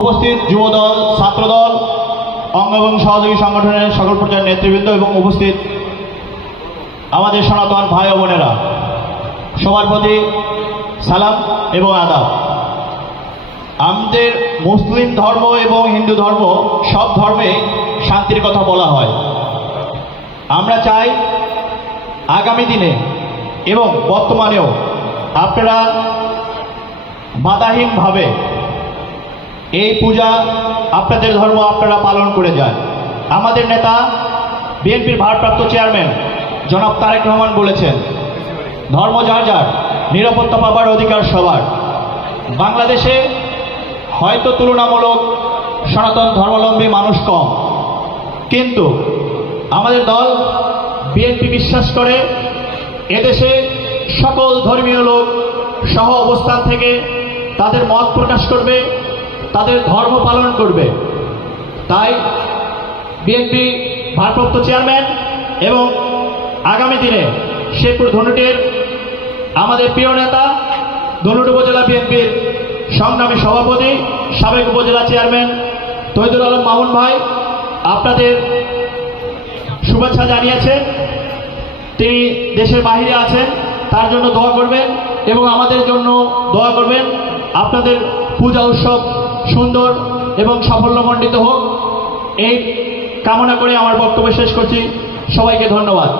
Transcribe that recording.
উপস্থিত যুবদল, ছাত্রদল, অঙ্গ এবং সহযোগী সংগঠনের সকল পর্যায়ের নেতৃবৃন্দ এবং উপস্থিত আমাদের সনাতন ভাই ও বোনেরা, সবার প্রতি সালাম এবং আদাব। আমাদের মুসলিম ধর্ম এবং হিন্দু ধর্ম সব ধর্মে শান্তির কথা বলা হয়। আমরা চাই আগামী দিনে এবং বর্তমানেও আপনারা বাধাহীনভাবে এই পূজা আপনাদের ধর্ম আপনারা পালন করে যান। আমাদের নেতা বিএনপির ভারপ্রাপ্ত চেয়ারম্যান জনাব তারেক রহমান বলেছেন, ধর্ম যার যার, নিরাপত্তা পাবার অধিকার সবার। বাংলাদেশে হয়তো তুলনামূলক সনাতন ধর্মাবলম্বী মানুষ কম, কিন্তু আমাদের দল বিএনপি বিশ্বাস করে এদেশে সকল ধর্মীয় লোক সহ অবস্থান থেকে তাদের মত প্রকাশ করবে, তাদের ধর্ম পালন করবে। তাই বিএনপি ভারপ্রাপ্ত চেয়ারম্যান এবং আগামী দিনে শেরপুর ধনুটের আমাদের প্রিয় নেতা, ধনুট উপজেলা বিএনপির সংগ্রামী সভাপতি, সাবেক উপজেলা চেয়ারম্যান তৈদুল আলম মামুন ভাই আপনাদের শুভেচ্ছা জানিয়েছেন। তিনি দেশের বাইরে আছেন, তার জন্য দোয়া করবেন এবং আমাদের জন্য দোয়া করবেন। আপনাদের পূজা উৎসব সুন্দর এবং সাফল্যমণ্ডিত হোক, এই কামনা করে আমার বক্তব্য শেষ করছি। সবাইকে ধন্যবাদ।